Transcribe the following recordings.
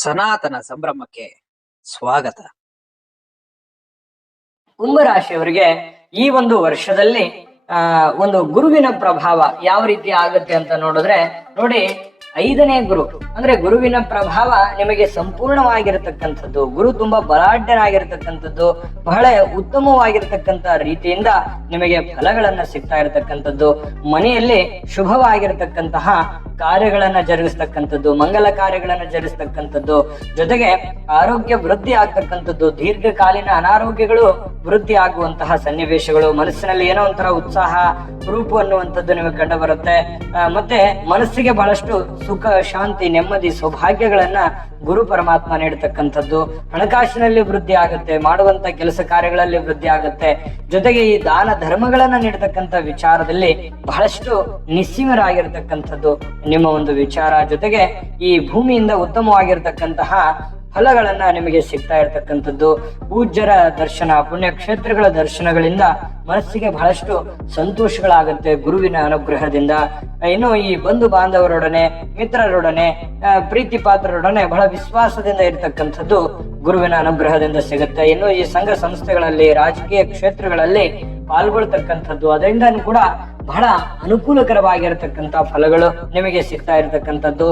ಸನಾತನ ಸಂಭ್ರಮಕ್ಕೆ ಸ್ವಾಗತ. ಕುಂಭರಾಶಿಯವರಿಗೆ ಈ ಒಂದು ವರ್ಷದಲ್ಲಿ ಒಂದು ಗುರುವಿನ ಪ್ರಭಾವ ಯಾವ ರೀತಿ ಆಗುತ್ತೆ ಅಂತ ನೋಡಿದ್ರೆ ನೋಡಿ, 5ನೇ ಗುರು ಅಂದ್ರೆ ಗುರುವಿನ ಪ್ರಭಾವ ನಿಮಗೆ ಸಂಪೂರ್ಣವಾಗಿರತಕ್ಕಂಥದ್ದು. ಗುರು ತುಂಬಾ ಬಲಾಢ್ಯನಾಗಿರ್ತಕ್ಕಂಥದ್ದು, ಬಹಳ ಉತ್ತಮವಾಗಿರ್ತಕ್ಕಂಥ ರೀತಿಯಿಂದ ನಿಮಗೆ ಫಲಗಳನ್ನ ಸಿಗ್ತಾ ಇರತಕ್ಕಂಥದ್ದು. ಮನೆಯಲ್ಲಿ ಶುಭವಾಗಿರತಕ್ಕಂತಹ ಕಾರ್ಯಗಳನ್ನ ಜರುಗಿಸ್ತಕ್ಕಂಥದ್ದು, ಮಂಗಲ ಕಾರ್ಯಗಳನ್ನ ಜರುಗಿಸ್ತಕ್ಕಂಥದ್ದು, ಜೊತೆಗೆ ಆರೋಗ್ಯ ವೃದ್ಧಿ ಆಗ್ತಕ್ಕಂಥದ್ದು, ದೀರ್ಘಕಾಲೀನ ಅನಾರೋಗ್ಯಗಳು ವೃದ್ಧಿ ಆಗುವಂತಹ ಸನ್ನಿವೇಶಗಳು, ಮನಸ್ಸಿನಲ್ಲಿ ಏನೋ ಒಂಥರ ಉತ್ಸಾಹ ರೂಪು ಅನ್ನುವಂಥದ್ದು ನಿಮಗೆ ಕಂಡು ಬರುತ್ತೆ. ಮತ್ತೆ ಮನಸ್ಸಿಗೆ ಬಹಳಷ್ಟು ಸುಖ, ಶಾಂತಿ, ನೆಮ್ಮದಿ, ಸೌಭಾಗ್ಯಗಳನ್ನ ಗುರು ಪರಮಾತ್ಮ ನೀಡತಕ್ಕಂಥದ್ದು. ಹಣಕಾಸಿನಲ್ಲಿ ವೃದ್ಧಿ ಆಗುತ್ತೆ, ಮಾಡುವಂತ ಕೆಲಸ ಕಾರ್ಯಗಳಲ್ಲಿ ವೃದ್ಧಿ ಆಗುತ್ತೆ. ಜೊತೆಗೆ ಈ ದಾನ ಧರ್ಮಗಳನ್ನ ನೀಡತಕ್ಕಂಥ ವಿಚಾರದಲ್ಲಿ ಬಹಳಷ್ಟು ನಿಸ್ಸೀಮರಾಗಿರ್ತಕ್ಕಂಥದ್ದು ನಿಮ್ಮ ಒಂದು ವಿಚಾರ. ಜೊತೆಗೆ ಈ ಭೂಮಿಯಿಂದ ಉತ್ತಮವಾಗಿರ್ತಕ್ಕಂತಹ ಫಲಗಳನ್ನ ನಿಮಗೆ ಸಿಗ್ತಾ ಇರತಕ್ಕಂಥದ್ದು. ಪೂಜ್ಯರ ದರ್ಶನ, ಪುಣ್ಯಕ್ಷೇತ್ರಗಳ ದರ್ಶನಗಳಿಂದ ಮನಸ್ಸಿಗೆ ಬಹಳಷ್ಟು ಸಂತೋಷಗಳಾಗುತ್ತೆ ಗುರುವಿನ ಅನುಗ್ರಹದಿಂದ. ಇನ್ನು ಈ ಬಂಧು ಬಾಂಧವರೊಡನೆ, ಮಿತ್ರರೊಡನೆ, ಪ್ರೀತಿ ಪಾತ್ರರೊಡನೆ ಬಹಳ ವಿಶ್ವಾಸದಿಂದ ಇರತಕ್ಕಂಥದ್ದು ಗುರುವಿನ ಅನುಗ್ರಹದಿಂದ ಸಿಗುತ್ತೆ. ಇನ್ನು ಈ ಸಂಘ ಸಂಸ್ಥೆಗಳಲ್ಲಿ, ರಾಜಕೀಯ ಕ್ಷೇತ್ರಗಳಲ್ಲಿ ಪಾಲ್ಗೊಳ್ತಕ್ಕಂಥದ್ದು, ಅದರಿಂದ ಕೂಡ ಬಹಳ ಅನುಕೂಲಕರವಾಗಿರತಕ್ಕಂತ ಫಲಗಳು ನಿಮಗೆ ಸಿಗ್ತಾ ಇರತಕ್ಕಂಥದ್ದು.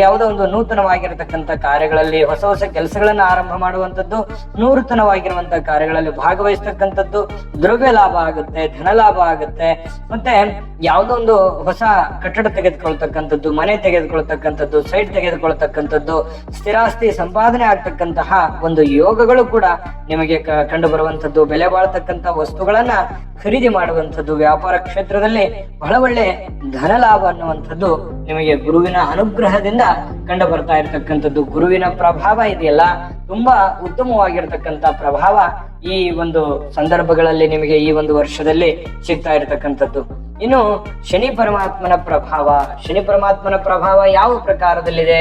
ಯಾವುದೋ ಒಂದು ನೂತನವಾಗಿರತಕ್ಕಂತ ಕಾರ್ಯಗಳಲ್ಲಿ, ಹೊಸ ಹೊಸ ಕೆಲಸಗಳನ್ನ ಆರಂಭ ಮಾಡುವಂಥದ್ದು, ನೂತನವಾಗಿರುವಂತಹ ಕಾರ್ಯಗಳಲ್ಲಿ ಭಾಗವಹಿಸ್ತಕ್ಕಂಥದ್ದು, ದ್ರವ್ಯ ಲಾಭ ಆಗುತ್ತೆ, ಧನ ಲಾಭ ಆಗುತ್ತೆ. ಮತ್ತೆ ಯಾವುದೋ ಒಂದು ಹೊಸ ಕಟ್ಟಡ ತೆಗೆದುಕೊಳ್ತಕ್ಕಂಥದ್ದು, ಮನೆ ತೆಗೆದುಕೊಳ್ತಕ್ಕಂಥದ್ದು, ಸೈಟ್ ತೆಗೆದುಕೊಳ್ತಕ್ಕಂಥದ್ದು, ಸ್ಥಿರಾಸ್ತಿ ಸಂಪಾದನೆ ಆಗ್ತಕ್ಕಂತಹ ಒಂದು ಯೋಗಗಳು ಕೂಡ ನಿಮಗೆ ಕಂಡು ಬರುವಂಥದ್ದು. ಬೆಲೆ ಬಾಳ್ತಕ್ಕಂಥ ವಸ್ತುಗಳನ್ನ ಖರೀದಿ ಮಾಡುವಂಥದ್ದು, ವ್ಯಾಪಾರ ಕ್ಷೇತ್ರದಲ್ಲಿ ಬಹಳ ಒಳ್ಳೆ ಧನ ಲಾಭ ಅನ್ನುವಂಥದ್ದು ನಿಮಗೆ ಗುರುವಿನ ಅನುಗ್ರಹದಿಂದ ಕಂಡು ಬರ್ತಾ ಇರತಕ್ಕಂಥದ್ದು. ಗುರುವಿನ ಪ್ರಭಾವ ಇದೆಯಲ್ಲ, ತುಂಬಾ ಉತ್ತಮವಾಗಿರ್ತಕ್ಕಂಥ ಪ್ರಭಾವ ಈ ಒಂದು ಸಂದರ್ಭಗಳಲ್ಲಿ ನಿಮಗೆ ಈ ಒಂದು ವರ್ಷದಲ್ಲಿ ಸಿಗ್ತಾ ಇರತಕ್ಕಂಥದ್ದು. ಇನ್ನು ಶನಿ ಪರಮಾತ್ಮನ ಪ್ರಭಾವ, ಶನಿ ಪರಮಾತ್ಮನ ಪ್ರಭಾವ ಯಾವ ಪ್ರಕಾರದಲ್ಲಿದೆ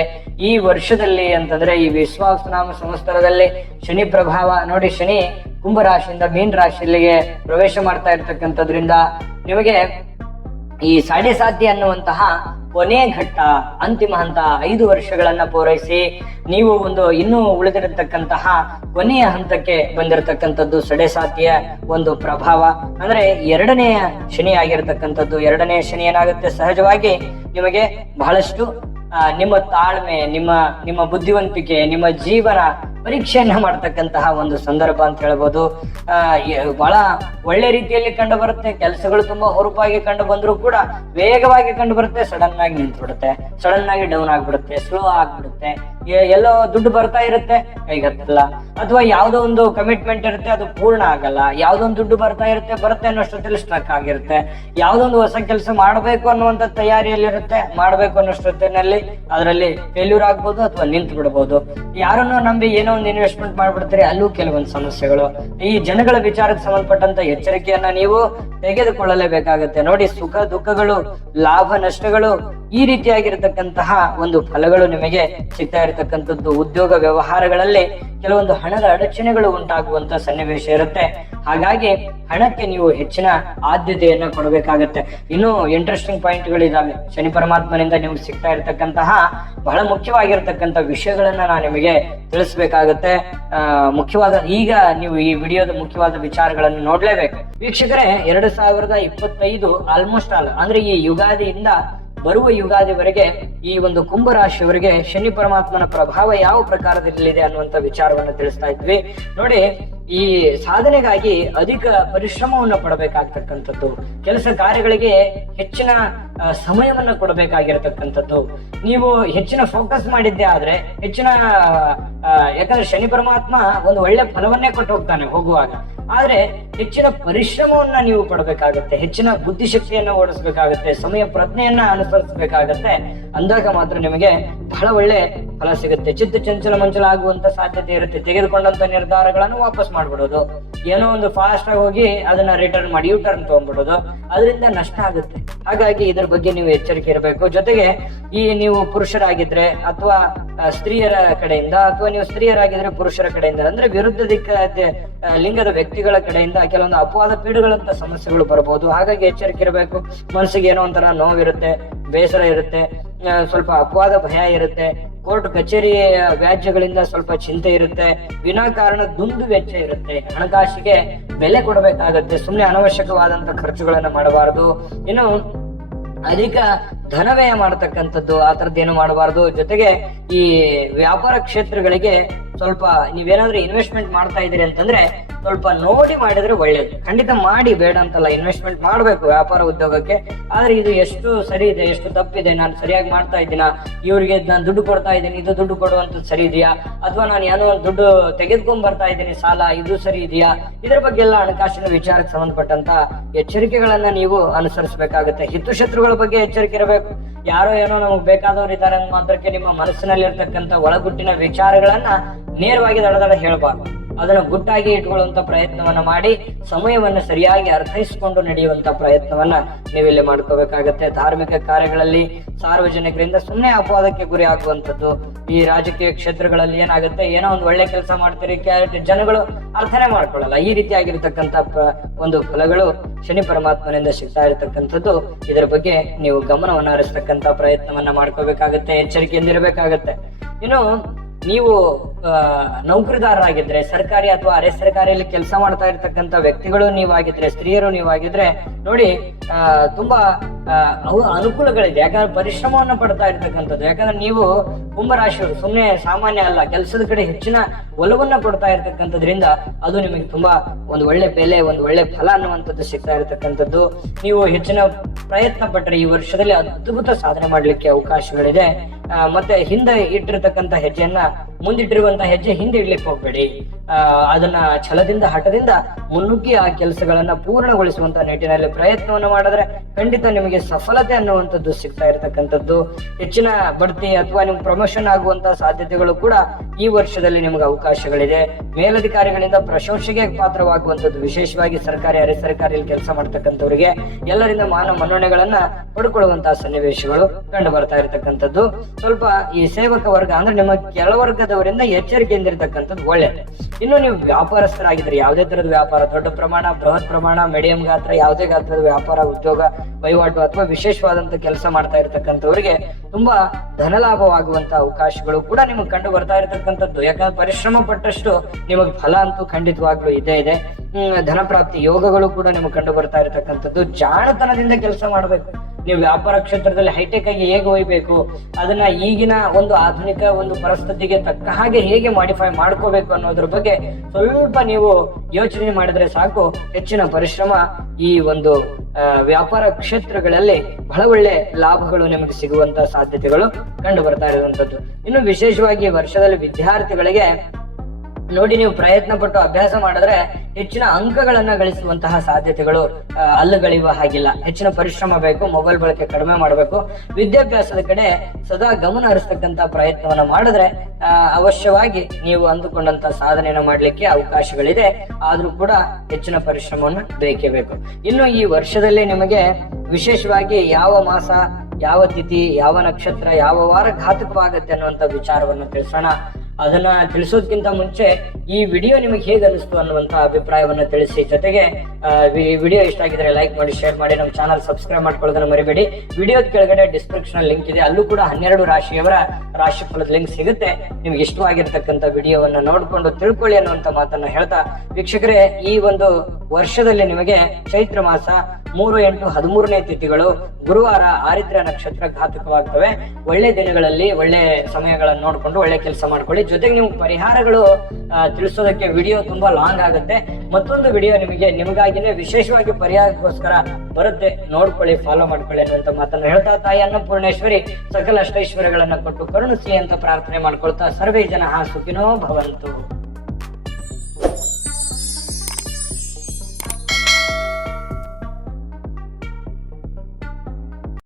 ಈ ವರ್ಷದಲ್ಲಿ ಅಂತಂದ್ರೆ, ಈ ವಿಶ್ವಾವಸುನಾಮ ಸಂವತ್ಸರದಲ್ಲಿ ಶನಿ ಪ್ರಭಾವ ನೋಡಿ, ಶನಿ ಕುಂಭ ರಾಶಿಯಿಂದ ಮೀನ ರಾಶಿಯಲ್ಲಿಗೆ ಪ್ರವೇಶ ಮಾಡ್ತಾ ಇರ್ತಕ್ಕಂಥದ್ರಿಂದ ನಿಮಗೆ ಈ ಸಾಡೆ ಸಾಧ್ಯ ಅನ್ನುವಂತಹ ಕೊನೆ ಘಟ್ಟ, ಅಂತಿಮ ಹಂತ, 5 ವರ್ಷಗಳನ್ನ ಪೂರೈಸಿ ನೀವು ಇನ್ನೂ ಉಳಿದಿರತಕ್ಕಂತಹ ಕೊನೆಯ ಹಂತಕ್ಕೆ ಬಂದಿರತಕ್ಕಂಥದ್ದು ಸಡೆಸಾತಿಯ ಒಂದು ಪ್ರಭಾವ. ಅಂದ್ರೆ 2ನೇ ಶನಿ ಆಗಿರತಕ್ಕಂಥದ್ದು. 2ನೇ ಶನಿ ಏನಾಗುತ್ತೆ, ಸಹಜವಾಗಿ ನಿಮಗೆ ಬಹಳಷ್ಟು ನಿಮ್ಮ ತಾಳ್ಮೆ, ನಿಮ್ಮ ಬುದ್ಧಿವಂತಿಕೆ, ನಿಮ್ಮ ಜೀವನ ಪರೀಕ್ಷೆಯನ್ನ ಮಾಡ್ತಕ್ಕಂತಹ ಒಂದು ಸಂದರ್ಭ ಅಂತ ಹೇಳ್ಬೋದು. ಬಹಳ ಒಳ್ಳೆ ರೀತಿಯಲ್ಲಿ ಕಂಡು ಬರುತ್ತೆ. ಕೆಲಸಗಳು ತುಂಬಾ ಹುರುಪಾಗಿ ಕಂಡು ಬಂದ್ರು ಕೂಡ ವೇಗವಾಗಿ ಕಂಡು ಬರುತ್ತೆ, ಸಡನ್ ಆಗಿ ನಿಂತು ಬಿಡುತ್ತೆ, ಸಡನ್ ಆಗಿ ಡೌನ್ ಆಗ್ಬಿಡುತ್ತೆ, ಸ್ಲೋ ಆಗ್ಬಿಡುತ್ತೆ. ಎಲ್ಲೋ ದುಡ್ಡು ಬರ್ತಾ ಇರುತ್ತೆ, ಕೈಗತ್ತಲ್ಲ. ಅಥವಾ ಯಾವ್ದೋ ಒಂದು ಕಮಿಟ್ಮೆಂಟ್ ಇರುತ್ತೆ, ಅದು ಪೂರ್ಣ ಆಗಲ್ಲ. ಯಾವ್ದೋ ಒಂದು ದುಡ್ಡು ಬರುತ್ತೆ ಅನ್ನೋಷ್ಟೊತ್ತಲ್ಲಿ ಸ್ಟ್ರಕ್ ಆಗಿರುತ್ತೆ. ಯಾವ್ದೊಂದು ಹೊಸ ಕೆಲಸ ಮಾಡ್ಬೇಕು ಅನ್ನುವಂತ ತಯಾರಿಯಲ್ಲಿರುತ್ತೆ, ಮಾಡ್ಬೇಕು ಅನ್ನೋಷ್ಟೊತ್ತಿನಲ್ಲಿ ಅದರಲ್ಲಿ ಫೇಲ್ಯೂರ್ ಆಗ್ಬೋದು ಅಥವಾ ನಿಂತು ಬಿಡಬಹುದು. ಯಾರನ್ನು ನಂಬಿ ಏನೋ ಒಂದು ಇನ್ವೆಸ್ಟ್ಮೆಂಟ್ ಮಾಡ್ಬಿಡ್ತಾರೆ, ಅಲ್ಲೂ ಕೆಲವೊಂದು ಸಮಸ್ಯೆಗಳು. ಈ ಜನಗಳ ವಿಚಾರಕ್ಕೆ ಸಂಬಂಧಪಟ್ಟಂತ ಎಚ್ಚರಿಕೆಯನ್ನ ನೀವು ತೆಗೆದುಕೊಳ್ಳಲೇಬೇಕಾಗತ್ತೆ. ನೋಡಿ, ಸುಖ ದುಃಖಗಳು, ಲಾಭ ನಷ್ಟಗಳು, ಈ ರೀತಿಯಾಗಿರತಕ್ಕಂತಹ ಒಂದು ಫಲಗಳು ನಿಮಗೆ ಸಿಗ್ತಾ ಇರತಕ್ಕಂಥದ್ದು. ಉದ್ಯೋಗ ವ್ಯವಹಾರಗಳಲ್ಲಿ ಕೆಲವೊಂದು ಹಣದ ಅಡಚಣೆಗಳು ಉಂಟಾಗುವಂತ ಸನ್ನಿವೇಶ ಇರುತ್ತೆ. ಹಾಗಾಗಿ ಹಣಕ್ಕೆ ನೀವು ಹೆಚ್ಚಿನ ಆದ್ಯತೆಯನ್ನ ಕೊಡಬೇಕಾಗತ್ತೆ. ಇನ್ನು ಇಂಟ್ರೆಸ್ಟಿಂಗ್ ಪಾಯಿಂಟ್ಗಳಿದಾವೆ ಶನಿ ಪರಮಾತ್ಮನಿಂದ ನಿಮ್ಗೆ ಸಿಗ್ತಾ ಇರತಕ್ಕಂತಹ ಬಹಳ ಮುಖ್ಯವಾಗಿರ್ತಕ್ಕಂಥ ವಿಷಯಗಳನ್ನ ನಾನು ನಿಮಗೆ ತಿಳಿಸ್ಬೇಕಾಗತ್ತೆ. ಮುಖ್ಯವಾದ ಈಗ ನೀವು ಈ ವಿಡಿಯೋದ ಮುಖ್ಯವಾದ ವಿಚಾರಗಳನ್ನು ನೋಡ್ಲೇಬೇಕು. ವೀಕ್ಷಕರೇ, 2025 ಆಲ್ಮೋಸ್ಟ್ ಆಲ್ ಅಂದ್ರೆ ಈ ಯುಗಾದಿಯಿಂದ ಬರುವ ಯುಗಾದಿವರೆಗೆ ಈ ಒಂದು ಕುಂಭ ರಾಶಿಯವರಿಗೆ ಶನಿ ಪರಮಾತ್ಮನ ಪ್ರಭಾವ ಯಾವ ಪ್ರಕಾರದಲ್ಲಿದೆ ಅನ್ನುವಂತ ವಿಚಾರವನ್ನು ತಿಳಿಸ್ತಾ ಇದ್ವಿ. ನೋಡಿ, ಈ ಸಾಧನೆಗಾಗಿ ಅಧಿಕ ಪರಿಶ್ರಮವನ್ನು ಪಡಬೇಕಾಗ್ತಕ್ಕಂಥದ್ದು, ಕೆಲಸ ಕಾರ್ಯಗಳಿಗೆ ಹೆಚ್ಚಿನ ಸಮಯವನ್ನ ಕೊಡಬೇಕಾಗಿರತಕ್ಕಂಥದ್ದು. ನೀವು ಹೆಚ್ಚಿನ ಫೋಕಸ್ ಮಾಡಿದ್ದೆ ಆದ್ರೆ ಯಾಕಂದ್ರೆ ಶನಿ ಪರಮಾತ್ಮ ಒಂದು ಒಳ್ಳೆ ಫಲವನ್ನೇ ಕೊಟ್ಟು ಹೋಗ್ತಾನೆ ಹೋಗುವಾಗ. ಆದ್ರೆ ಹೆಚ್ಚಿನ ಪರಿಶ್ರಮವನ್ನ ನೀವು ಪಡಬೇಕಾಗತ್ತೆ, ಹೆಚ್ಚಿನ ಬುದ್ಧಿಶಕ್ತಿಯನ್ನ ಓಡಿಸ್ಬೇಕಾಗತ್ತೆ, ಸಮಯ ಪ್ರಜ್ಞೆಯನ್ನ ಅನುಸರಿಸಬೇಕಾಗತ್ತೆ. ಅಂದಾಗ ಮಾತ್ರ ನಿಮಗೆ ಬಹಳ ಒಳ್ಳೆ ಫಲ ಸಿಗುತ್ತೆ. ಚಿತ್ತ ಚಂಚಲ ಮಂಚಲ ಆಗುವಂತ ಸಾಧ್ಯತೆ ಇರುತ್ತೆ. ತೆಗೆದುಕೊಂಡಂತ ನಿರ್ಧಾರಗಳನ್ನು ವಾಪಸ್ ಮಾಡ್ಬಿಡೋದು, ಏನೋ ಒಂದು ಫಾಸ್ಟ್ ಆಗಿ ಹೋಗಿ ಅದನ್ನ ರಿಟರ್ನ್ ಮಾಡಿ ಟರ್ನ್ ತಗೊಂಡ್ಬಿಡೋದು, ಅದರಿಂದ ನಷ್ಟ ಆಗುತ್ತೆ. ಹಾಗಾಗಿ ಇದ್ರ ಬಗ್ಗೆ ನೀವು ಎಚ್ಚರಿಕೆ ಇರಬೇಕು. ಜೊತೆಗೆ ಈ ನೀವು ಪುರುಷರಾಗಿದ್ರೆ ಅಥವಾ ಸ್ತ್ರೀಯರ ಕಡೆಯಿಂದ, ಅಥವಾ ನೀವು ಸ್ತ್ರೀಯರಾಗಿದ್ರೆ ಪುರುಷರ ಕಡೆಯಿಂದ, ಅಂದ್ರೆ ವಿರುದ್ಧ ಲಿಂಗದ ವ್ಯಕ್ತಿಗಳ ಕಡೆಯಿಂದ ಕೆಲವೊಂದು ಅಪವಾದ ಪೀಡುಗಳಂತ ಸಮಸ್ಯೆಗಳು ಬರಬಹುದು. ಹಾಗಾಗಿ ಎಚ್ಚರಿಕೆ ಇರಬೇಕು. ಮನಸ್ಸಿಗೆ ಏನೋ ಒಂಥರ ನೋವಿರುತ್ತೆ, ಬೇಸರ ಇರುತ್ತೆ, ಸ್ವಲ್ಪ ಅಪವಾದ ಭಯ ಇರುತ್ತೆ. ಕೋರ್ಟ್ ಕಚೇರಿ ವ್ಯಾಜ್ಯಗಳಿಂದ ಸ್ವಲ್ಪ ಚಿಂತೆ ಇರುತ್ತೆ, ವಿನಾಕಾರಣ ದುಂದು ವೆಚ್ಚ ಇರುತ್ತೆ, ಹಣಕಾಸಿಗೆ ಬೆಲೆ ಕೊಡಬೇಕಾಗತ್ತೆ, ಸುಮ್ಮನೆ ಅನವಶ್ಯಕವಾದಂತ ಖರ್ಚುಗಳನ್ನ ಮಾಡಬಾರದು, ಇನ್ನು ಅಧಿಕ ಧನವ್ಯಯ ಮಾಡತಕ್ಕಂಥದ್ದು ಆ ತರದ್ದೇನು ಮಾಡಬಾರದು. ಜೊತೆಗೆ ಈ ವ್ಯಾಪಾರ ಕ್ಷೇತ್ರಗಳಿಗೆ ಸ್ವಲ್ಪ ನೀವೇನಾದ್ರೂ ಇನ್ವೆಸ್ಟ್ಮೆಂಟ್ ಮಾಡ್ತಾ ಇದೀರಿ ಅಂತಂದ್ರೆ ಸ್ವಲ್ಪ ನೋಡಿ ಮಾಡಿದ್ರೆ ಒಳ್ಳೇದು. ಖಂಡಿತ ಮಾಡಿ, ಬೇಡ ಅಂತಲ್ಲ, ಇನ್ವೆಸ್ಟ್ಮೆಂಟ್ ಮಾಡ್ಬೇಕು ವ್ಯಾಪಾರ ಉದ್ಯೋಗಕ್ಕೆ. ಆದ್ರೆ ಇದು ಎಷ್ಟು ಸರಿ ಇದೆ, ಎಷ್ಟು ತಪ್ಪಿದೆ, ನಾನು ಸರಿಯಾಗಿ ಮಾಡ್ತಾ ಇದ್ದೀನ, ಇವ್ರಿಗೆ ನಾನು ದುಡ್ಡು ಕೊಡ್ತಾ ಇದ್ದೀನಿ, ಇದು ದುಡ್ಡು ಕೊಡುವಂಥದ್ದು ಸರಿ ಇದೆಯಾ, ಅಥವಾ ನಾನು ಏನೋ ಒಂದು ದುಡ್ಡು ತೆಗೆದುಕೊಂಡ್ ಬರ್ತಾ ಇದ್ದೀನಿ ಸಾಲ, ಇದು ಸರಿ ಇದೆಯಾ, ಇದ್ರ ಬಗ್ಗೆ ಎಲ್ಲ ಹಣಕಾಸಿನ ವಿಚಾರಕ್ಕೆ ಸಂಬಂಧಪಟ್ಟಂತ ಎಚ್ಚರಿಕೆಗಳನ್ನ ನೀವು ಅನುಸರಿಸಬೇಕಾಗುತ್ತೆ. ಹಿತಶತ್ರುಗಳ ಬಗ್ಗೆ ಎಚ್ಚರಿಕೆ ಇರಬೇಕು. ಯಾರೋ ಏನೋ ನಮಗ್ ಬೇಕಾದವ್ರು ಇದ್ದಾರೆ ಅಂತ ಮಾತ್ರಕ್ಕೆ ನಿಮ್ಮ ಮನಸ್ಸಿನಲ್ಲಿ ಇರ್ತಕ್ಕಂಥ ಒಳಗುಟ್ಟಿನ ವಿಚಾರಗಳನ್ನ ನೇರವಾಗಿ ದಡದಡ ಹೇಳ್ಬಾರ್ದು. ಅದನ್ನ ಗುಟ್ಟಾಗಿ ಇಟ್ಕೊಳ್ಳುವಂತ ಪ್ರಯತ್ನವನ್ನ ಮಾಡಿ ಸಮಯವನ್ನ ಸರಿಯಾಗಿ ಅರ್ಥೈಸಿಕೊಂಡು ನಡೆಯುವಂತ ಪ್ರಯತ್ನವನ್ನ ನೀವಿಲ್ಲಿ ಮಾಡ್ಕೋಬೇಕಾಗತ್ತೆ. ಧಾರ್ಮಿಕ ಕಾರ್ಯಗಳಲ್ಲಿ ಸಾರ್ವಜನಿಕರಿಂದ ಸುಮ್ಮನೆ ಅಪವಾದಕ್ಕೆ ಗುರಿ ಆಗುವಂತದ್ದು. ಈ ರಾಜಕೀಯ ಕ್ಷೇತ್ರಗಳಲ್ಲಿ ಏನಾಗುತ್ತೆ, ಏನೋ ಒಂದು ಒಳ್ಳೆ ಕೆಲಸ ಮಾಡ್ತೀರಿ, ಜನಗಳು ಅರ್ಥನೇ ಮಾಡ್ಕೊಳ್ಳಲ್ಲ. ಈ ರೀತಿಯಾಗಿರ್ತಕ್ಕಂಥ ಒಂದು ಫಲಗಳು ಶನಿ ಪರಮಾತ್ಮನಿಂದ ಸಿಗ್ತಾ ಇರತಕ್ಕಂಥದ್ದು. ಇದರ ಬಗ್ಗೆ ನೀವು ಗಮನವನ್ನ ಹರಿಸ್ತಕ್ಕಂಥ ಪ್ರಯತ್ನವನ್ನ ಮಾಡ್ಕೋಬೇಕಾಗತ್ತೆ, ಎಚ್ಚರಿಕೆಯಿಂದ ಇರಬೇಕಾಗತ್ತೆ. ಇನ್ನು ನೀವು ನೌಕರಿದಾರರಾಗಿದ್ರೆ, ಸರ್ಕಾರಿ ಅಥವಾ ಅರೆ ಸರ್ಕಾರಿಯಲ್ಲಿ ಕೆಲಸ ಮಾಡ್ತಾ ಇರ್ತಕ್ಕಂಥ ವ್ಯಕ್ತಿಗಳು ನೀವಾಗಿದ್ರೆ, ಸ್ತ್ರೀಯರು ನೀವಾಗಿದ್ರೆ ನೋಡಿ, ತುಂಬಾ ಅನುಕೂಲಗಳಿದೆ. ಯಾಕಂದ್ರೆ ಪರಿಶ್ರಮವನ್ನ ಪಡ್ತಾ ಇರ್ತಕ್ಕಂಥದ್ದು. ಯಾಕಂದ್ರೆ ನೀವು ಕುಂಭರಾಶಿಯವರು ಸುಮ್ಮನೆ ಸಾಮಾನ್ಯ ಅಲ್ಲ, ಕೆಲಸದ ಕಡೆ ಹೆಚ್ಚಿನ ಒಲವನ್ನ ಕೊಡ್ತಾ ಇರ್ತಕ್ಕಂಥದ್ರಿಂದ ಅದು ನಿಮಗೆ ತುಂಬಾ ಒಂದು ಒಳ್ಳೆ ಬೆಲೆ, ಒಂದು ಒಳ್ಳೆ ಫಲ ಅನ್ನುವಂಥದ್ದು ಸಿಗ್ತಾ ಇರತಕ್ಕಂಥದ್ದು. ನೀವು ಹೆಚ್ಚಿನ ಪ್ರಯತ್ನ ಪಟ್ಟರೆ ಈ ವರ್ಷದಲ್ಲಿ ಅದ್ಭುತ ಸಾಧನೆ ಮಾಡ್ಲಿಕ್ಕೆ ಅವಕಾಶಗಳಿದೆ. ಮತ್ತೆ ಹಿಂದೆ ಇಟ್ಟಿರ್ತಕ್ಕಂಥ ಹೆಜ್ಜೆಯನ್ನ ಮುಂದಿಟ್ಟಿರುವಂತಹ ಹೆಜ್ಜೆ ಹಿಂದೆ ಇಡ್ಲಿಕ್ಕೆ ಹೋಗ್ಬೇಡಿ. ಅದನ್ನ ಛಲದಿಂದ, ಹಠದಿಂದ ಮುನ್ನುಗ್ಗಿ ಆ ಕೆಲಸಗಳನ್ನ ಪೂರ್ಣಗೊಳಿಸುವಂತ ನಿಟ್ಟಿನಲ್ಲಿ ಪ್ರಯತ್ನವನ್ನ ಮಾಡಿದ್ರೆ ಖಂಡಿತ ನಿಮಗೆ ಸಫಲತೆ ಅನ್ನುವಂಥದ್ದು ಸಿಗ್ತಾ ಇರತಕ್ಕಂಥದ್ದು. ಹೆಚ್ಚಿನ ಬಡ್ತಿ ಅಥವಾ ನಿಮ್ಗೆ ಪ್ರಮೋಷನ್ ಆಗುವಂತಹ ಸಾಧ್ಯತೆಗಳು ಕೂಡ ಈ ವರ್ಷದಲ್ಲಿ ನಿಮ್ಗೆ ಅವಕಾಶಗಳಿದೆ. ಮೇಲಧಿಕಾರಿಗಳಿಂದ ಪ್ರಶಂಸೆಗೆ ಪಾತ್ರವಾಗುವಂಥದ್ದು, ವಿಶೇಷವಾಗಿ ಸರ್ಕಾರಿ, ಅರೆ ಸರ್ಕಾರಿಯಲ್ಲಿ ಕೆಲಸ ಮಾಡ್ತಕ್ಕಂಥವ್ರಿಗೆ ಎಲ್ಲರಿಂದ ಮಾನ ಮನ್ನಣೆಗಳನ್ನ ಪಡ್ಕೊಳ್ಳುವಂತಹ ಸನ್ನಿವೇಶಗಳು ಕಂಡು ಬರ್ತಾ ಇರತಕ್ಕಂಥದ್ದು. ಸ್ವಲ್ಪ ಈ ಸೇವಕ ವರ್ಗ ಅಂದ್ರೆ ನಿಮ್ಮ ಕೆಳವರ್ಗದವರಿಂದ ಎಚ್ಚರಿಕೆಯಿಂದ ಇರತಕ್ಕಂಥದ್ದು ಒಳ್ಳೆಯದು. ಇನ್ನು ನೀವು ವ್ಯಾಪಾರಸ್ಥರಾಗಿದ್ರೆ, ಯಾವುದೇ ತರದ ವ್ಯಾಪಾರ, ದೊಡ್ಡ ಪ್ರಮಾಣ, ಬೃಹತ್ ಪ್ರಮಾಣ, ಮೀಡಿಯಂ ಗಾತ್ರ, ಯಾವುದೇ ಗಾತ್ರದ ವ್ಯಾಪಾರ, ಉದ್ಯೋಗ, ವಹಿವಾಟು ಅಥವಾ ವಿಶೇಷವಾದಂತ ಕೆಲಸ ಮಾಡ್ತಾ ಇರತಕ್ಕಂಥವ್ರಿಗೆ ತುಂಬಾ ಧನಲಾಭವಾಗುವಂತ ಅವಕಾಶಗಳು ಕೂಡ ನಿಮಗೆ ಕಂಡು ಬರ್ತಾ ಇರತಕ್ಕಂಥದ್ದು. ಯಾಕಂದ್ರೆ ಪರಿಶ್ರಮ ಪಟ್ಟಷ್ಟು ನಿಮಗೆ ಫಲ ಅಂತೂ ಖಂಡಿತವಾಗ್ಲೂ ಇದೇ ಇದೆ. ಧನ ಪ್ರಾಪ್ತಿ ಯೋಗಗಳು ಕೂಡ ನಿಮಗೆ ಕಂಡು ಬರ್ತಾ ಇರತಕ್ಕಂಥದ್ದು. ಜಾಣತನದಿಂದ ಕೆಲಸ ಮಾಡಬೇಕು. ನೀವು ವ್ಯಾಪಾರ ಕ್ಷೇತ್ರದಲ್ಲಿ ಹೈಟೆಕ್ ಆಗಿ ಹೇಗೆ ಒಯ್ಬೇಕು, ಅದನ್ನ ಈಗಿನ ಒಂದು ಆಧುನಿಕ ಒಂದು ಪರಿಸ್ಥಿತಿಗೆ ತಕ್ಕ ಹಾಗೆ ಹೇಗೆ ಮಾಡಿಫೈ ಮಾಡ್ಕೋಬೇಕು ಅನ್ನೋದ್ರ ಬಗ್ಗೆ ಸ್ವಲ್ಪ ನೀವು ಯೋಚನೆ ಮಾಡಿದ್ರೆ ಸಾಕು. ಹೆಚ್ಚಿನ ಪರಿಶ್ರಮ ಈ ಒಂದು ವ್ಯಾಪಾರ ಕ್ಷೇತ್ರಗಳಲ್ಲಿ ಬಹಳ ಒಳ್ಳೆ ಲಾಭಗಳು ನಿಮಗೆ ಸಿಗುವಂತ ಸಾಧ್ಯತೆಗಳು ಕಂಡು ಬರ್ತಾ ಇರುವಂತದ್ದು. ಇನ್ನು ವಿಶೇಷವಾಗಿ ವರ್ಷದಲ್ಲಿ ವಿದ್ಯಾರ್ಥಿಗಳಿಗೆ ನೋಡಿ, ನೀವು ಪ್ರಯತ್ನ ಪಟ್ಟು ಅಭ್ಯಾಸ ಮಾಡಿದ್ರೆ ಹೆಚ್ಚಿನ ಅಂಕಗಳನ್ನ ಗಳಿಸುವಂತಹ ಸಾಧ್ಯತೆಗಳು ಅಲ್ಲುಗಳಿವ ಹಾಗಿಲ್ಲ. ಹೆಚ್ಚಿನ ಪರಿಶ್ರಮ ಬೇಕು, ಮೊಬೈಲ್ ಬಳಕೆ ಕಡಿಮೆ ಮಾಡಬೇಕು, ವಿದ್ಯಾಭ್ಯಾಸದ ಕಡೆ ಸದಾ ಗಮನ ಹರಿಸ್ತಕ್ಕಂತ ಪ್ರಯತ್ನವನ್ನ ಮಾಡಿದ್ರೆ ಅವಶ್ಯವಾಗಿ ನೀವು ಅಂದುಕೊಂಡಂತ ಸಾಧನೆಯನ್ನ ಮಾಡ್ಲಿಕ್ಕೆ ಅವಕಾಶಗಳಿದೆ. ಆದ್ರೂ ಕೂಡ ಹೆಚ್ಚಿನ ಪರಿಶ್ರಮವನ್ನ ಬೇಕೇ ಬೇಕು. ಇನ್ನು ಈ ವರ್ಷದಲ್ಲಿ ನಿಮಗೆ ವಿಶೇಷವಾಗಿ ಯಾವ ಮಾಸ, ಯಾವ ತಿಥಿ, ಯಾವ ನಕ್ಷತ್ರ, ಯಾವ ವಾರ ಘಾತಕವಾಗತ್ತೆ ಅನ್ನುವಂತ ವಿಚಾರವನ್ನು ತಿಳಿಸೋಣ. ಅದನ್ನ ತಿಳಿಸೋದಕ್ಕಿಂತ ಮುಂಚೆ ಈ ವಿಡಿಯೋ ನಿಮಗೆ ಹೇಗೆ ಅನಿಸ್ತು ಅನ್ನುವಂತ ಅಭಿಪ್ರಾಯವನ್ನ ತಿಳಿಸಿ. ಜೊತೆಗೆ ವಿಡಿಯೋ ಇಷ್ಟ ಆಗಿದ್ರೆ ಲೈಕ್ ಮಾಡಿ, ಶೇರ್ ಮಾಡಿ, ನಮ್ಮ ಚಾನಲ್ ಸಬ್ಸ್ಕ್ರೈಬ್ ಮಾಡ್ಕೊಳ್ಳೋದನ್ನ ಮರಿಬೇಡಿ. ವಿಡಿಯೋದ ಕೆಳಗಡೆ ಡಿಸ್ಕ್ರಿಪ್ಷನ್ ಲಿಂಕ್ ಇದೆ, ಅಲ್ಲೂ ಕೂಡ 12 ರಾಶಿಯವರ ರಾಶಿ ಫಲದ ಲಿಂಕ್ ಸಿಗುತ್ತೆ. ನಿಮ್ಗೆ ಇಷ್ಟವಾಗಿರ್ತಕ್ಕಂಥ ವಿಡಿಯೋವನ್ನ ನೋಡ್ಕೊಂಡು ತಿಳ್ಕೊಳ್ಳಿ ಅನ್ನುವಂತ ಮಾತನ್ನ ಹೇಳ್ತಾ, ವೀಕ್ಷಕರೇ, ಈ ಒಂದು ವರ್ಷದಲ್ಲಿ ನಿಮಗೆ ಚೈತ್ರ ಮಾಸ 3, 8, 13ನೇ ತಿಥಿಗಳು, ಗುರುವಾರ, ಆರಿದ್ರ ನಕ್ಷತ್ರ ಘಾತಕವಾಗ್ತವೆ. ಒಳ್ಳೆ ದಿನಗಳಲ್ಲಿ ಒಳ್ಳೆ ಸಮಯಗಳನ್ನು ನೋಡ್ಕೊಂಡು ಒಳ್ಳೆ ಕೆಲಸ ಮಾಡ್ಕೊಳ್ಳಿ. ಜೊತೆಗೆ ನೀವು ಪರಿಹಾರಗಳು ತಿಳಿಸೋದಕ್ಕೆ ವಿಡಿಯೋ ತುಂಬಾ ಲಾಂಗ್ ಆಗುತ್ತೆ. ಮತ್ತೊಂದು ವಿಡಿಯೋ ನಿಮಗಾಗಿನೇ ವಿಶೇಷವಾಗಿ ಪರಿಹಾರಕ್ಕೋಸ್ಕರ ಬರುತ್ತೆ, ನೋಡ್ಕೊಳ್ಳಿ, ಫಾಲೋ ಮಾಡ್ಕೊಳ್ಳಿ ಅನ್ನುವಂತ ಮಾತನ್ನ ಹೇಳ್ತಾ, ತಾಯಿ ಅನ್ನಪೂರ್ಣೇಶ್ವರಿ ಸಕಲ ಅಷ್ಟೈಶ್ವರ್ಯಗಳನ್ನ ಕೊಟ್ಟು ಕರುಣಿಸಿ ಅಂತ ಪ್ರಾರ್ಥನೆ ಮಾಡ್ಕೊಳ್ತಾ, ಸರ್ವೇ ಜನ ಸುಖಿನೋ ಭವಂತು.